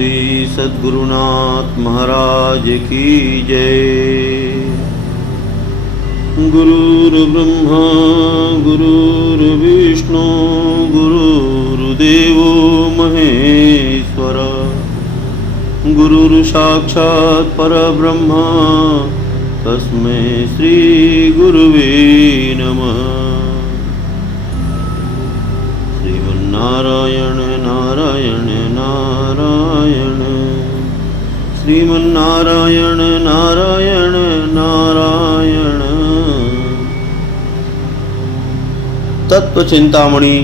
श्री सद्गुरुनाथ महाराज की जय। गुरुर्ब्रह्मा गुरुर्विष्णु गुरुर्देवो महेश्वर, गुरुर्साक्षात् परब्रह्म तस्मै श्री गुरुवे नमः। श्रीमन्नारायण नारायण नारायण, श्रीमन्नारायण नारायण नारायण। तत्व चिंतामणि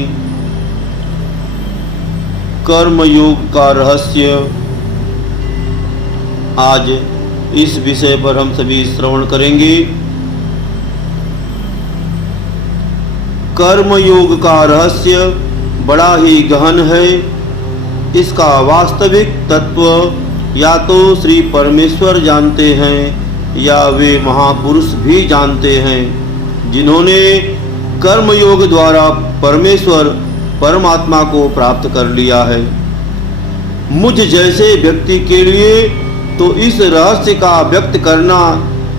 कर्मयोग का रहस्य। आज इस विषय पर हम सभी श्रवण करेंगे। कर्मयोग का रहस्य बड़ा ही गहन है। इसका वास्तविक तत्व या तो श्री परमेश्वर जानते हैं या वे महापुरुष भी जानते हैं, जिन्होंने कर्मयोग द्वारा परमेश्वर परमात्मा को प्राप्त कर लिया है। मुझ जैसे व्यक्ति के लिए तो इस रहस्य का व्यक्त करना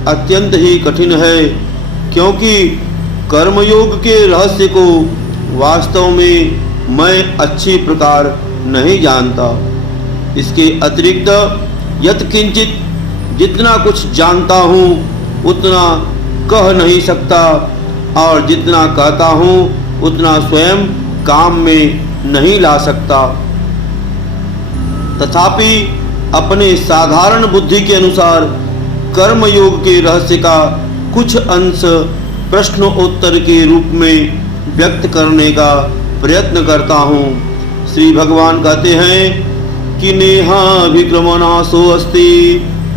अत्यंत ही कठिन है, क्योंकि कर्मयोग के रहस्य को वास्तव में मैं अच्छी प्रकार नहीं जानता। इसके अतिरिक्त यत्किंचित जितना कुछ जानता हूँ उतना कह नहीं सकता, और जितना कहता हूँ उतना स्वयं काम में नहीं ला सकता। तथापि अपने साधारण बुद्धि के अनुसार कर्मयोग के रहस्य का कुछ अंश प्रश्नोत्तर के रूप में व्यक्त करने का प्रयत्न करता हूँ। श्री भगवान कहते हैं कि नेहाभिक्रमनाशो अस्ति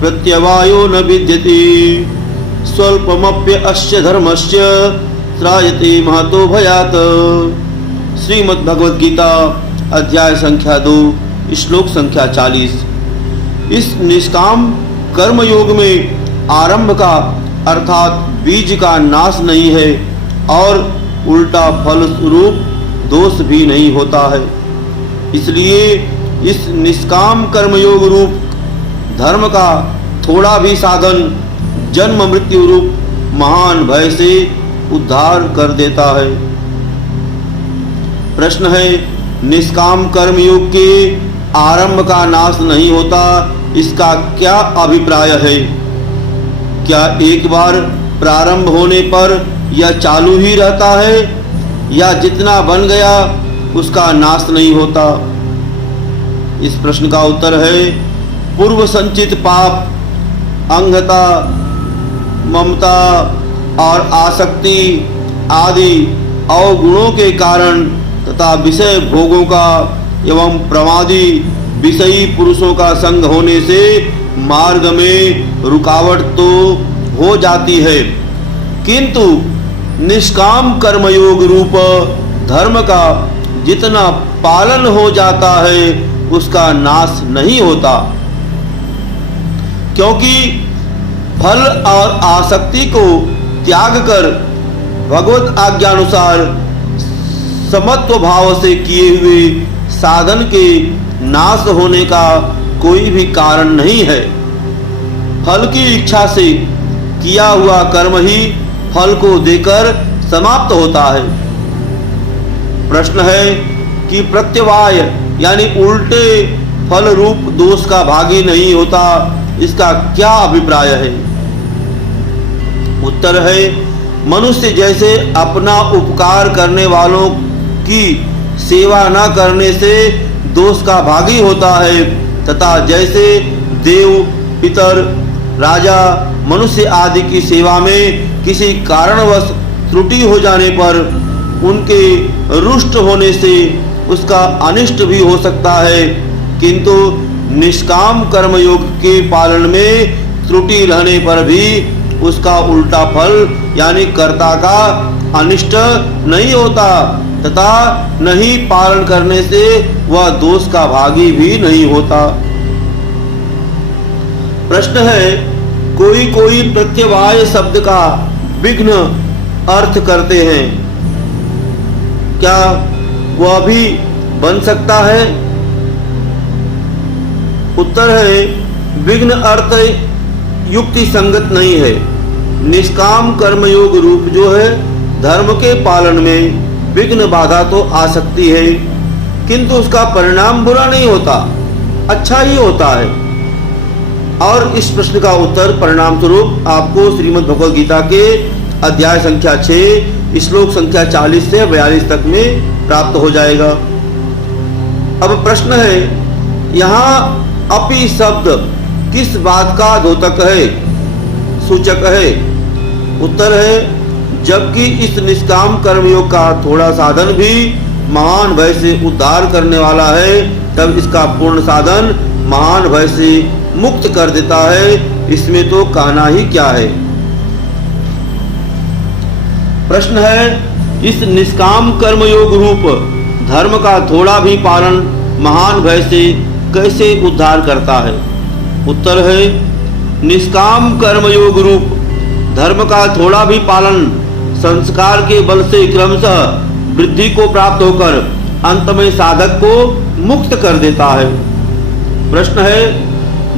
प्रत्यवायो न विद्यते, स्वल्पमप्य अस्य धर्मस्य त्रायते महतो भयात्। श्रीमद् भगवद गीता अध्याय संख्या 2 श्लोक संख्या 40। इस निष्काम कर्मयोग में आरंभ का अर्थात बीज का नाश नहीं है, और उल्टा फल स्वरूप दोष भी नहीं होता है। इसलिए इस निष्काम कर्मयोग रूप धर्म का थोड़ा भी साधन जन्म मृत्यु रूप महान भय से उद्धार कर देता है। प्रश्न है, निष्काम कर्मयोग के आरंभ का नाश नहीं होता, इसका क्या अभिप्राय है? क्या एक बार प्रारंभ होने पर यह चालू ही रहता है, या जितना बन गया उसका नाश नहीं होता? इस प्रश्न का उत्तर है, पूर्व संचित पाप, अंगता, ममता और आसक्ति आदि अवगुणों के कारण तथा विषय भोगों का एवं प्रमादी विषयी पुरुषों का संग होने से मार्ग में रुकावट तो हो जाती है, किंतु निष्काम कर्मयोग रूप धर्म का जितना पालन हो जाता है उसका नाश नहीं होता, क्योंकि फल और आसक्ति को त्याग कर भगवत आज्ञानुसार समत्व भाव से किए हुए साधन के नाश होने का कोई भी कारण नहीं है। फल की इच्छा से किया हुआ कर्म ही फल को देकर समाप्त होता है। प्रश्न है कि प्रत्यवाय यानी उल्टे फल रूप दोष का भागी नहीं होता, इसका क्या अभिप्राय है? उत्तर है, मनुष्य जैसे अपना उपकार करने वालों की सेवा न करने से दोष का भागी होता है, तथा जैसे देव, पितर, राजा, मनुष्य आदि की सेवा में किसी कारणवश त्रुटि हो जाने पर उनके रुष्ट होने से उसका अनिष्ट भी हो सकता है, किंतु निष्काम कर्मयोग के पालन में त्रुटि रहने पर भी उसका उल्टा फल यानी कर्ता का अनिष्ट नहीं होता, तथा नहीं पालन करने से वह दोष का भागी भी नहीं होता। प्रश्न है, कोई कोई प्रत्यवाय शब्द का विघ्न अर्थ करते हैं, क्या वह भी बन सकता है? उत्तर है विघ्न अर्थ युक्ति संगत नहीं है। निष्काम कर्मयोग रूप जो है धर्म के पालन में विघ्न बाधा तो आ सकती है, किंतु उसका परिणाम बुरा नहीं होता, अच्छा ही होता है। और इस प्रश्न का उत्तर परिणाम स्वरूप आपको श्रीमद् भगवद गीता के अध्याय संख्या 6 श्लोक संख्या 40 से 42 तक में प्राप्त हो जाएगा। अब प्रश्न है, यहाँ अपि शब्द किस बात का द्योतक है, सूचक है? उत्तर है जबकि इस निष्काम कर्मयोग का थोड़ा साधन भी महान भय से उद्धार करने वाला है, तब इसका पूर्ण साधन महान भय से मुक्त कर देता है, इसमें तो कहना ही क्या है। प्रश्न है, इस निष्काम कर्मयोग रूप धर्म का थोड़ा भी पालन महान भय से कैसे उद्धार करता है? उत्तर है निष्काम कर्मयोग रूप धर्म का थोड़ा भी पालन संस्कार के बल से क्रमशः वृद्धि को प्राप्त होकर अंत में साधक को मुक्त कर देता है। प्रश्न है,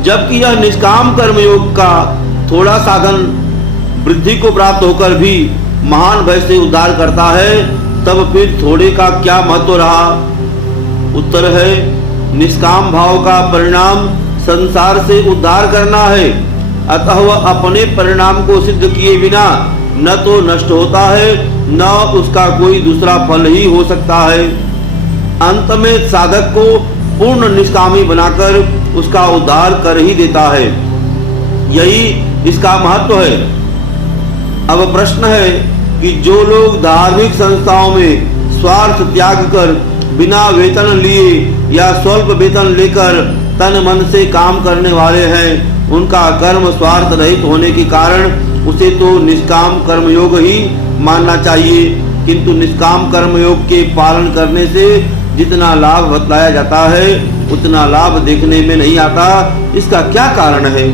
जबकि यह निष्काम कर्मयोग का थोड़ा साधन वृद्धि को प्राप्त होकर भी महान भय से उद्धार करता है, तब फिर थोड़े का क्या महत्व रहा? उत्तर है निष्काम भाव का परिणाम संसार से उद्धार करना है, अतः वह अपने परिणाम को सिद्ध किए बिना न तो नष्ट होता है न उसका कोई दूसरा फल ही हो सकता है। अंत में साधक को पूर्ण निष्कामी बनाकर उसका उद्धार कर ही देता है, यही इसका महत्व है। अब प्रश्न है कि जो लोग धार्मिक संस्थाओं में स्वार्थ त्याग कर बिना वेतन लिए या स्वल्प वेतन लेकर तन मन से काम करने वाले हैं, उनका कर्म स्वार्थ रहित होने के कारण उसे तो निष्काम कर्मयोग ही मानना चाहिए, किंतु निष्काम कर्मयोग के पालन करने से जितना लाभ बतलाया जाता है उतना लाभ देखने में नहीं आता। इसका क्या कारण है?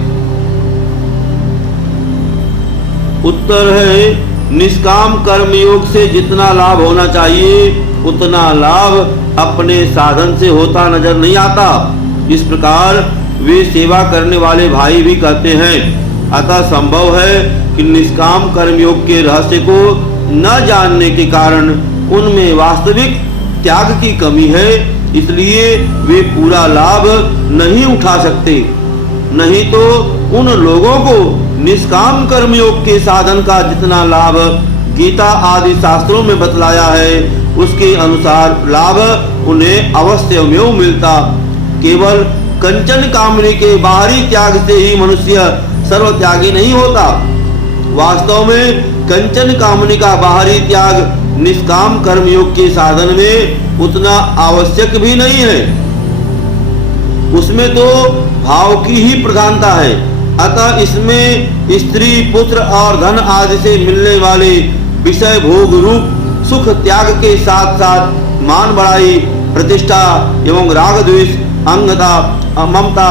उत्तर है निष्काम कर्मयोग से जितना लाभ होना चाहिए उतना लाभ अपने साधन से होता नजर नहीं आता। इस प्रकार वे सेवा करने वाले भाई भी कहते हैं। अतः संभव है कि निष्काम कर्मयोग के रहस्य को न जानने के कारण उनमें वास्तविक त्याग की कमी है, इसलिए वे पूरा लाभ नहीं उठा सकते। नहीं तो उन लोगों को निष्काम कर्मयोग के साधन का जितना लाभ गीता आदि शास्त्रों में बतलाया है उसके अनुसार लाभ उन्हें अवश्य में मिलता। केवल कंचन कामनी के बाहरी त्याग से ही मनुष्य सर्व त्यागी नहीं होता। वास्तव में कंचन कामनी का बाहरी त्याग निष्काम कर्मयोग के साधन में उतना आवश्यक भी नहीं है, उसमें तो भाव की ही प्रधानता है। अतः इसमें स्त्री पुत्र और धन आदि से मिलने वाले विषय भोग रूप सुख त्याग के साथ साथ मान बढ़ाई, प्रतिष्ठा एवं राग द्वेष, अंगता, ममता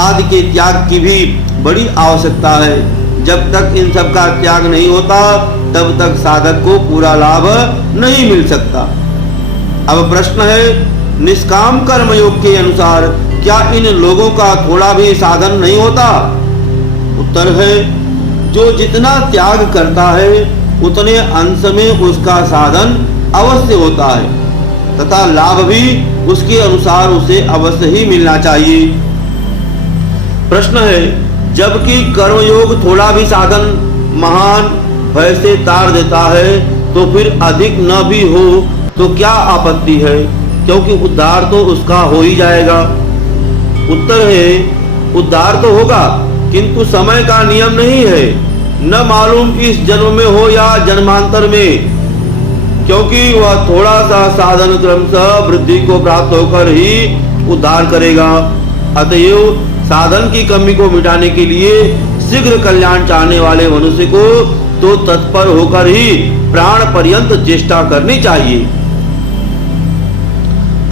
आदि के त्याग की भी बड़ी आवश्यकता है। जब तक इन सब का त्याग नहीं होता तब तक साधक को पूरा लाभ नहीं मिल सकता। अब प्रश्न है, निष्काम कर्मयोग के अनुसार क्या इन लोगों का थोड़ा भी साधन नहीं होता? उत्तर है जो जितना त्याग करता है उतने अंश में उसका साधन अवश्य होता है तथा लाभ भी उसके अनुसार उसे अवश्य ही मिलना चाहिए। प्रश्न है, जबकि कर्मयोग थोड़ा भी साधन महान भय से तार देता है तो फिर अधिक न भी हो तो क्या आपत्ति है, क्योंकि उद्धार तो उसका हो ही जाएगा। उत्तर है उद्धार तो होगा, किंतु समय का नियम नहीं है, न मालूम इस जन्म में हो या जन्मांतर में, क्योंकि वह थोड़ा सा साधन क्रमशः वृद्धि को प्राप्त होकर ही उद्धार करेगा। अतएव साधन की कमी को मिटाने के लिए शीघ्र कल्याण चाहने वाले मनुष्य को तो तत्पर होकर ही प्राण पर्यंत चेष्टा करनी चाहिए।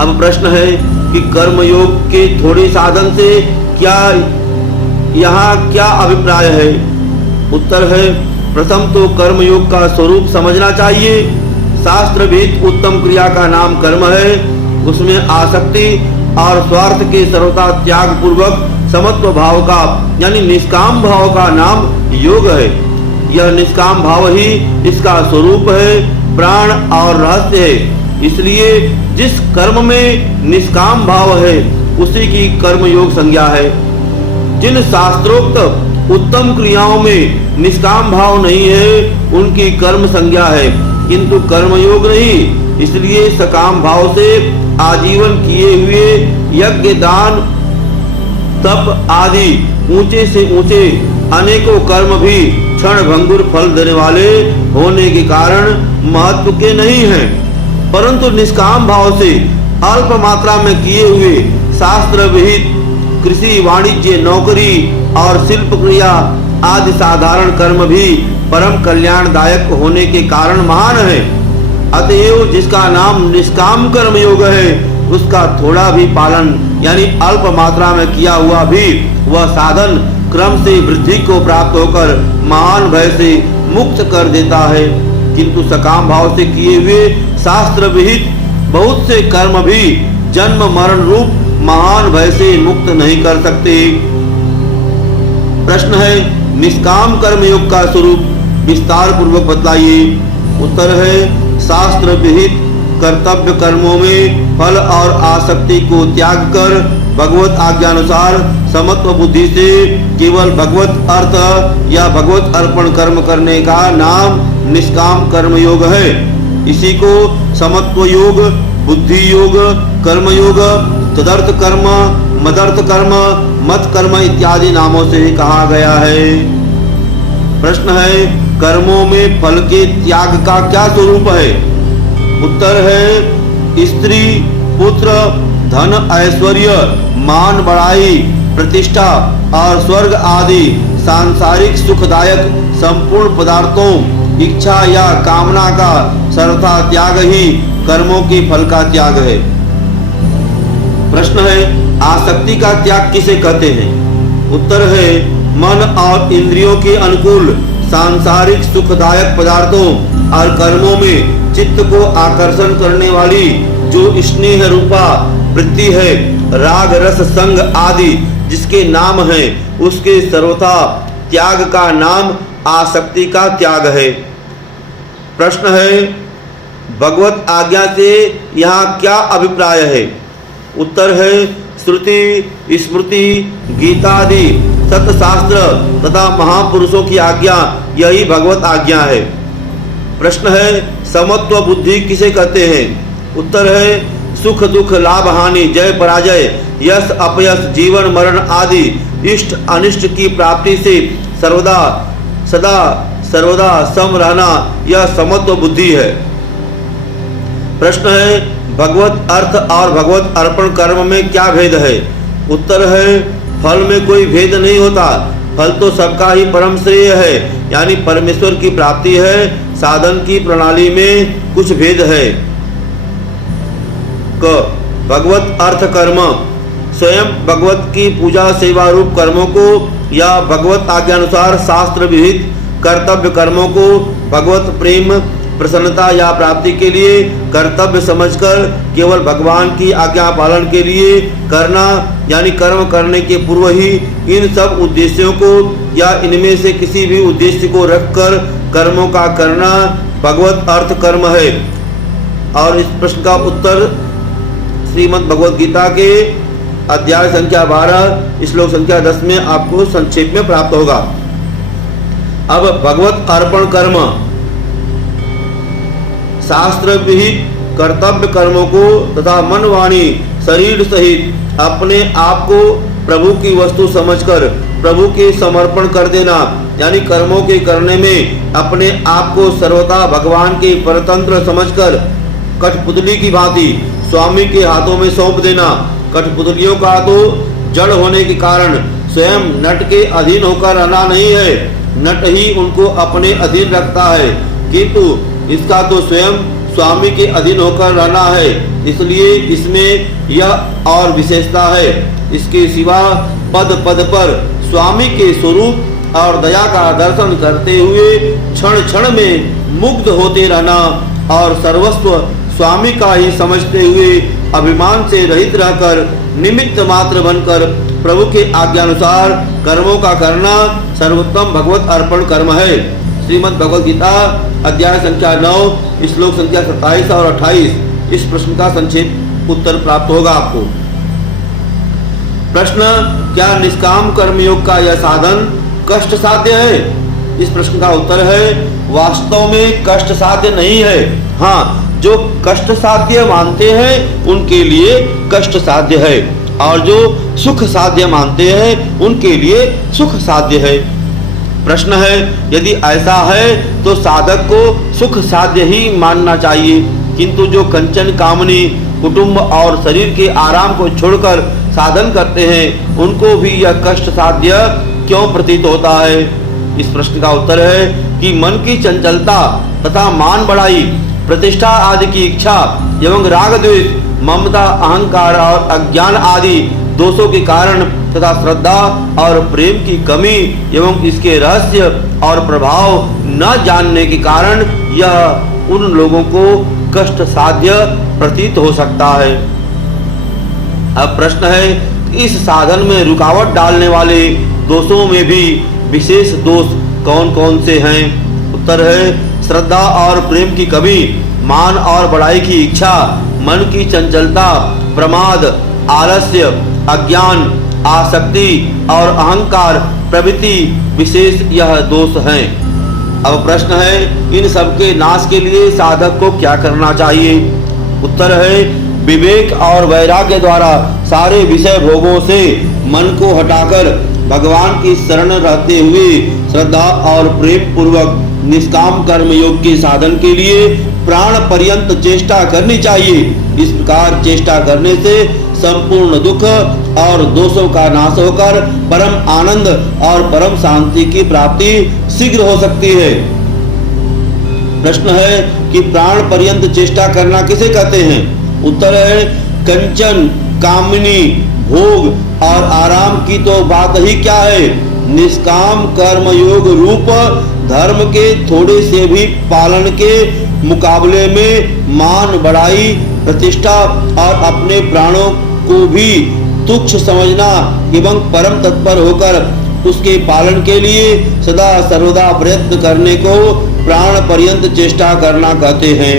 अब प्रश्न है कि कर्मयोग के थोड़े साधन से क्या यहाँ क्या अभिप्राय है? उत्तर है प्रथम तो कर्मयोग का स्वरूप समझना चाहिए। शास्त्र विहित उत्तम क्रिया का नाम कर्म है, उसमें आसक्ति और स्वार्थ के सर्वथा त्याग पूर्वक समत्व भाव का यानी निष्काम भाव का नाम योग है। यह निष्काम भाव ही इसका स्वरूप है, प्राण और रहस्य है। इसलिए जिस कर्म में निष्काम भाव है उसी की कर्म योग संज्ञा है। जिन शास्त्रोक्त उत्तम क्रियाओं में निष्काम भाव नहीं है उनकी कर्म संज्ञा है, किंतु कर्म योग नहीं। इसलिए सकाम भाव से आजीवन किए हुए यज्ञ, दान, तप आदि ऊंचे से ऊंचे अनेकों कर्म भी क्षण भंगुर फल देने वाले होने के कारण महत्व के नहीं हैं, परंतु निष्काम भाव से अल्प मात्रा में किए हुए शास्त्र विहित कृषि, वाणिज्य, नौकरी और शिल्प क्रिया आदि साधारण कर्म भी परम कल्याणदायक होने के कारण महान है। अतएव जिसका नाम निष्काम कर्म योग है उसका थोड़ा भी पालन यानी अल्प मात्रा में किया हुआ भी वह साधन क्रम से वृद्धि को प्राप्त होकर महान भय से मुक्त कर देता है, किंतु सकाम भाव से किए हुए शास्त्र विहित बहुत से कर्म भी जन्म मरण रूप महान भय से मुक्त नहीं कर सकते। प्रश्न है, निष्काम कर्म योग का स्वरूप विस्तार पूर्वक बतलाइए। उत्तर है, शास्त्र विहित कर्तव्य कर्मों में फल और आसक्ति को त्याग कर भगवत आज्ञानुसार समत्व बुद्धि से केवल भगवत अर्थ या भगवत अर्पण कर्म करने का नाम निष्काम कर्म योग है। इसी को समत्व योग, बुद्धि योग, कर्म योग, तदर्थ कर्म, मदर्थ कर्म, मत कर्म इत्यादि नामों से कहा गया है। प्रश्न है, कर्मों में फल के त्याग का क्या स्वरूप है? उत्तर है, स्त्री, पुत्र, धन, ऐश्वर्य, मान बढ़ाई, प्रतिष्ठा और स्वर्ग आदि सांसारिक सुखदायक संपूर्ण पदार्थों, इच्छा या कामना का सर्वथा त्याग ही कर्मों के फल का त्याग है। प्रश्न है, आसक्ति का त्याग किसे कहते हैं? उत्तर है, मन और इंद्रियों के अनुकूल सांसारिक सुखदायक पदार्थों और कर्मों में चित्त को आकर्षण करने वाली जो स्नेह रूपा वृत्ति है, राग रस संग आदि जिसके नाम है, उसके सर्वथा त्याग का नाम आसक्ति का त्याग है। प्रश्न है, भगवत आज्ञा से यहाँ क्या अभिप्राय है? उत्तर है, श्रुति, स्मृति, गीता आदि सत्शास्त्र तथा महापुरुषों की आज्ञा यही भगवत आज्ञा है। प्रश्न है, समत्व बुद्धि किसे कहते हैं? उत्तर है, सुख दुख, लाभ हानि, जय पराजय, यश अपयश, जीवन मरण आदि इष्ट अनिष्ट की प्राप्ति से सर्वदा सदा सर्वदा सम रहना यह समत्व बुद्धि है। प्रश्न है, भगवत अर्थ और भगवत अर्पण कर्म में क्या भेद है? उत्तर है, फल में कोई भेद नहीं होता, फल तो सबका ही परम श्रेय है यानी परमेश्वर की प्राप्ति है। साधन की प्रणाली में कुछ भेद है। क भगवत अर्थ कर्म स्वयं भगवत की पूजा सेवा रूप कर्मों को या भगवत आज्ञानुसार शास्त्र विहित कर्तव्य कर्मों को भगवत प्रेम प्रसन्नता या प्राप्ति के लिए कर्तव्य समझकर केवल भगवान की आज्ञा पालन के लिए करना यानी कर्म करने के पूर्व ही इन सब उद्देश्यों को या इनमें से किसी भी उद्देश्य को रखकर कर्मों का करना भगवत अर्थ कर्म है। और इस प्रश्न का उत्तर श्रीमद् भगवद गीता के अध्याय संख्या 12 श्लोक संख्या 10 में आपको संक्षेप में प्राप्त होगा। अब भगवत अर्पण कर्म शास्त्र विहित कर्तव्य कर्मों को तथा मन वाणी शरीर सहित अपने आप को प्रभु की वस्तु समझकर प्रभु के समर्पण कर देना यानी कर्मों के करने में अपने आप को सर्वथा भगवान के परतंत्र समझकर कठपुतली की भांति स्वामी के हाथों में सौंप देना। कठपुतलियों का तो जड़ होने के कारण स्वयं नट के अधीन होकर रहना नहीं है, नट ही उनको अपने अधीन रखता है, किंतु इसका तो स्वयं स्वामी के अधीन होकर रहना है। इसलिए इसमें यह और विशेषता है। इसके सिवा पद पद पर स्वामी के स्वरूप और दया का दर्शन करते हुए क्षण क्षण में मुग्ध होते रहना और सर्वस्व स्वामी का ही समझते हुए अभिमान से रहित रहकर निमित्त मात्र बनकर प्रभु के आज्ञानुसार कर्मों का करना सर्वोत्तम भगवत अर्पण कर्म है। श्रीमद् भगवद गीता अध्याय संख्या 9 श्लोक संख्या 27 और 28 इस प्रश्न का संक्षेप उत्तर प्राप्त होगा आपको। प्रश्न, क्या निष्काम कर्मयोग का यह साधन कष्ट साध्य है? इस प्रश्न का उत्तर है, वास्तव में कष्ट साध्य नहीं है। हाँ, जो कष्ट साध्य मानते हैं उनके लिए कष्ट साध्य है, और जो सुख साध्य मानते हैं उनके लिए सुख साध्य है। प्रश्न है, यदि ऐसा है तो साधक को सुख साध्य ही मानना चाहिए, किंतु जो कंचन कामनी कुटुंब और शरीर के आराम को छोड़कर साधन करते हैं उनको भी यह कष्ट साध्य क्यों प्रतीत होता है? इस प्रश्न का उत्तर है कि मन की चंचलता तथा मान बढ़ाई, प्रतिष्ठा आदि की इच्छा एवं राग द्वेष, ममता, अहंकार और अज्ञान आदि दोषों के कारण तथा श्रद्धा और प्रेम की कमी एवं इसके रहस्य और प्रभाव न जानने के कारण यह उन लोगों को कष्ट साध्य प्रतीत हो सकता है। अब प्रश्न है, इस साधन में रुकावट डालने वाले दोषों में भी विशेष दोष कौन कौन से हैं? उत्तर है, श्रद्धा और प्रेम की कमी, मान और बड़ाई की इच्छा, मन की चंचलता, प्रमाद, आलस्य, अज्ञान, आसक्ति और अहंकार प्रभृति विशेष यह दोष हैं। अब प्रश्न है, इन सब के नाश के लिए साधक को क्या करना चाहिए? उत्तर है, विवेक और वैराग्य द्वारा सारे विषय भोगों से मन को हटाकर भगवान की शरण रहते हुए श्रद्धा और प्रेम पूर्वक निष्काम कर्म योग के साधन के लिए प्राण पर्यंत चेष्टा करनी चाहिए। इस प्रकार चेष्टा करने से संपूर्ण दुख और दोषों का नाश होकर परम आनंद और परम शांति की प्राप्ति शीघ्र हो सकती है। प्रश्न है कि प्राण पर्यंत चेष्टा करना किसे कहते हैं? उत्तर है, कंचन कामिनी भोग और आराम की तो बात ही क्या है, निष्काम कर्म योग रूप धर्म के थोड़े से भी पालन के मुकाबले में मान बढ़ाई, प्रतिष्ठा और अपने प्राणों को भी तुच्छ समझना एवं परम तत्पर होकर उसके पालन के लिए सदा सर्वदा प्रयत्न करने को प्राण पर्यंत चेष्टा करना कहते हैं।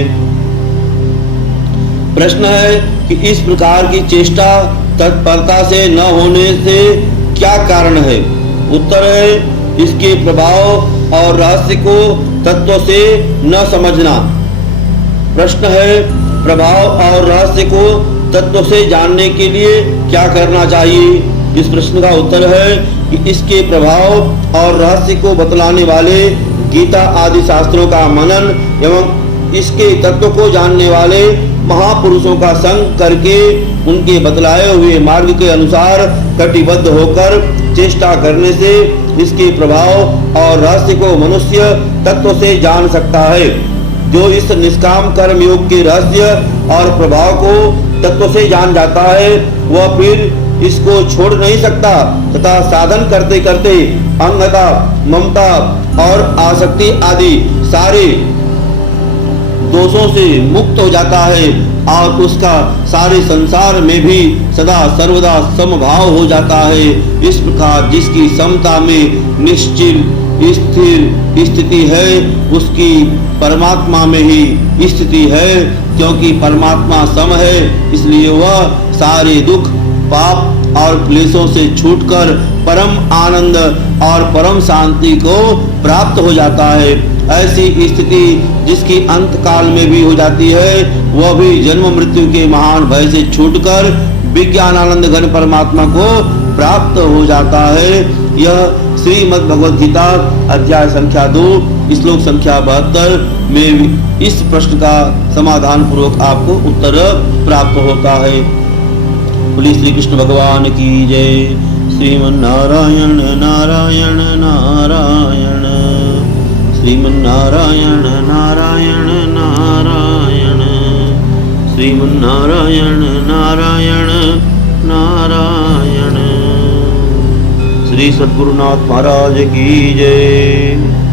प्रश्न है कि इस प्रकार की चेष्टा तत्परता से न होने से क्या कारण है? उत्तर है, इसके प्रभाव और रहस्य को तत्व से न समझना। प्रश्न है, प्रभाव और रहस्य को तत्व से जानने के लिए क्या करना चाहिए? इस प्रश्न का उत्तर है कि इसके प्रभाव और रहस्य को बतलाने वाले गीता आदि शास्त्रों का मनन एवं इसके तत्व को जानने वाले महापुरुषों का संग करके उनके बतलाए हुए मार्ग के अनुसार कटिबद्ध होकर चेष्टा करने से इसके प्रभाव और रहस्य को मनुष्य तत्व से जान सकता है। जो इस निष्काम कर्म योग के रहस्य और प्रभाव को तत्व से जान जाता है वह फिर इसको छोड़ नहीं सकता तथा साधन करते करते अहंता, ममता और आसक्ति आदि सारे दोषों से मुक्त हो जाता है और उसका सारे संसार में भी सदा सर्वदा समभाव हो जाता है। इस प्रकार जिसकी समता में निश्चिल स्थिर स्थिति है उसकी परमात्मा में ही स्थिति है, क्योंकि परमात्मा सम है इसलिए वह सारे दुख पाप और क्लेशों से छूटकर परम आनंद और परम शांति को प्राप्त हो जाता है। ऐसी स्थिति जिसकी अंत काल में भी हो जाती है वह भी जन्म मृत्यु के महान भय से छूटकर विज्ञानानंद घन परमात्मा को प्राप्त हो जाता है। यह श्रीमद् भगवद गीता अध्याय संख्या 2 श्लोक संख्या 72 में इस प्रश्न का समाधान पूर्वक आपको उत्तर प्राप्त होता है। बोलिए श्री कृष्ण भगवान की जय। श्रीमन्नारायण नारायण नारायण, श्रीमन्नारायण नारायण नारायण, श्रीमन्नारायण नारायण नारायण। श्री सद्गुरुनाथ महाराज की जय।